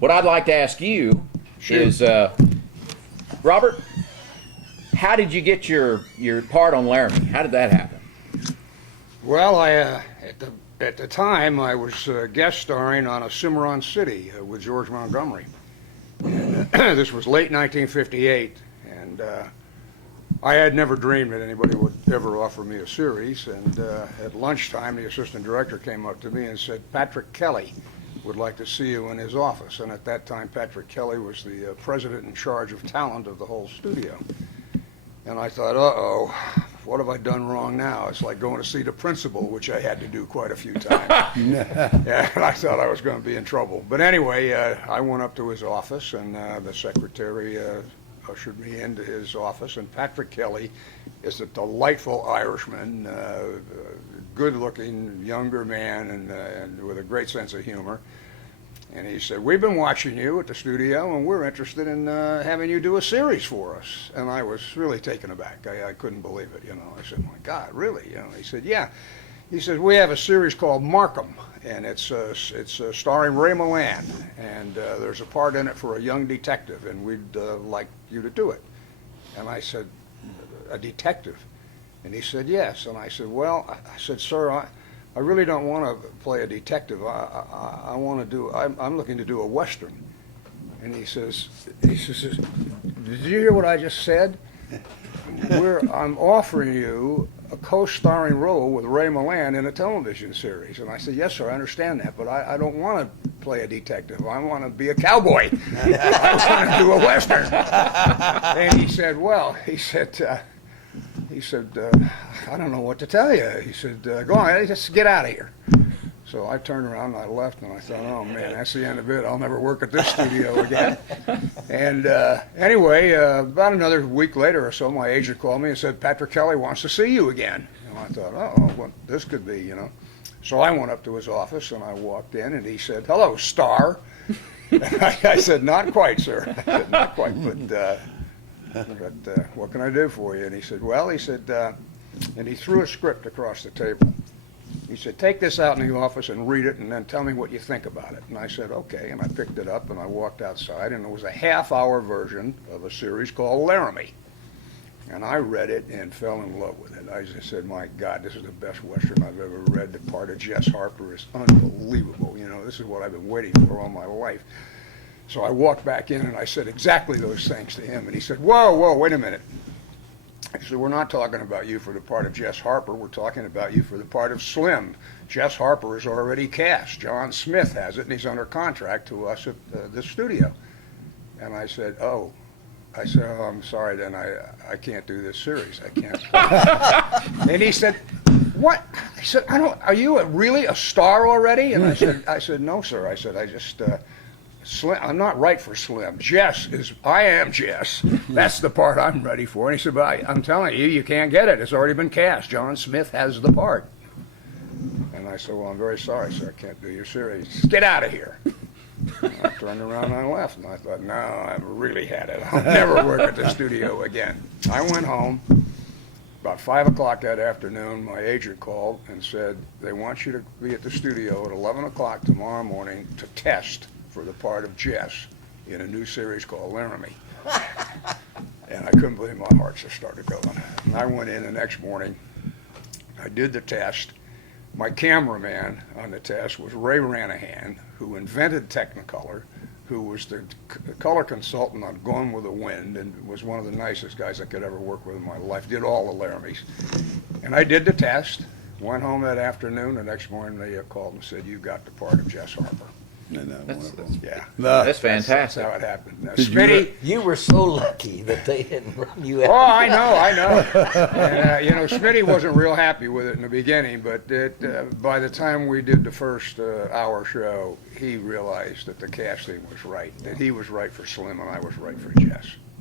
what I'd like to ask you is, Robert, how did you get your part on Laramie? How did that happen? Well, at the time I was guest starring on A Cimarron City with George Montgomery. And, this was late 1958, and I had never dreamed that anybody would ever offer me a series. And at lunchtime, the assistant director came up to me and said, "Patrick Kelly would like to see you in his office." And at that time, Patrick Kelly was the president in charge of talent of the whole studio. And I thought, uh-oh, what have I done wrong now? It's like going to see the principal, which I had to do quite a few times. Yeah, and I thought I was going to be in trouble. But anyway, I went up to his office, and the secretary ushered me into his office. And Patrick Kelly is a delightful Irishman, good-looking younger man, and with a great sense of humor. And he said, "We've been watching you at the studio, and we're interested in having you do a series for us." And I was really taken aback. I couldn't believe it, you know. I said, "My God, really?" You know. He said, "Yeah." He said, "We have a series called Markham, and it's starring Ray Milland, and there's a part in it for a young detective, and we'd like you to do it." And I said, "A detective?" And he said, "Yes." And I said, "Well," I said, "Sir, I really don't want to play a detective. I want to do. I'm looking to do a Western." And he says, "Did you hear what I just said? I'm offering you a co-starring role with Ray Milland in a television series." And I said, "Yes, sir, I understand that, but I don't want to play a detective. I want to be a cowboy. I want to do a Western." And he said, "I don't know what to tell you." He said, "Go on, just get out of here." So I turned around and I left, and I thought, "Oh man, that's the end of it. I'll never work at this studio again." And anyway, about another week later or so, my agent called me and said, "Patrick Kelly wants to see you again." And I thought, "Oh, what this could be, you know." So I went up to his office and I walked in, and he said, "Hello, star." I said, "Not quite, sir." I said, "Not quite, but what can I do for you?" And he said, and he threw a script across the table. He said, "Take this out in the office and read it, and then tell me what you think about it." And I said, "Okay." And I picked it up and I walked outside, and it was a half-hour version of a series called Laramie. And I read it and fell in love with it. I just said, "My God, this is the best Western I've ever read." The part of Jess Harper is unbelievable. You know, this is what I've been waiting for all my life. So I walked back in and I said exactly those things to him. And he said, whoa, wait a minute." He said, "We're not talking about you for the part of Jess Harper. We're talking about you for the part of Slim. Jess Harper is already cast. John Smith has it, and he's under contract to us at the studio." And I said, "Oh." I said, "Oh, I'm sorry, then I can't do this series. I can't." And he said, "What?" I said, "Are you really a star already?" And I said, "No, sir." I said, Slim, I'm not right for Slim. I am Jess. That's the part I'm ready for." And he said, "But I'm telling you, you can't get it. It's already been cast. John Smith has the part." And I said, "Well, I'm very sorry, sir. I can't do your series. Just get out of here." And I turned around and I left. And I thought, "No, I've really had it. I'll never work at the studio again." I went home. About 5 o'clock that afternoon, my agent called and said, "They want you to be at the studio at 11 o'clock tomorrow morning to test for the part of Jess in a new series called Laramie." And I couldn't believe my heart just started going. And I went in the next morning. I did the test. My cameraman on the test was Ray Ranahan, who invented Technicolor, who was the color consultant on Gone with the Wind, and was one of the nicest guys I could ever work with in my life. Did all the Laramies. And I did the test. Went home that afternoon. The next morning they called and said, "You got the part of Jess Harper." Yeah. That's fantastic. That's how it happened. Now, Smitty, You were so lucky that they didn't run you out. oh, I know. And, you know, Smitty wasn't real happy with it in the beginning, but by the time we did the first hour show, he realized that the casting was right, that he was right for Slim and I was right for Jess.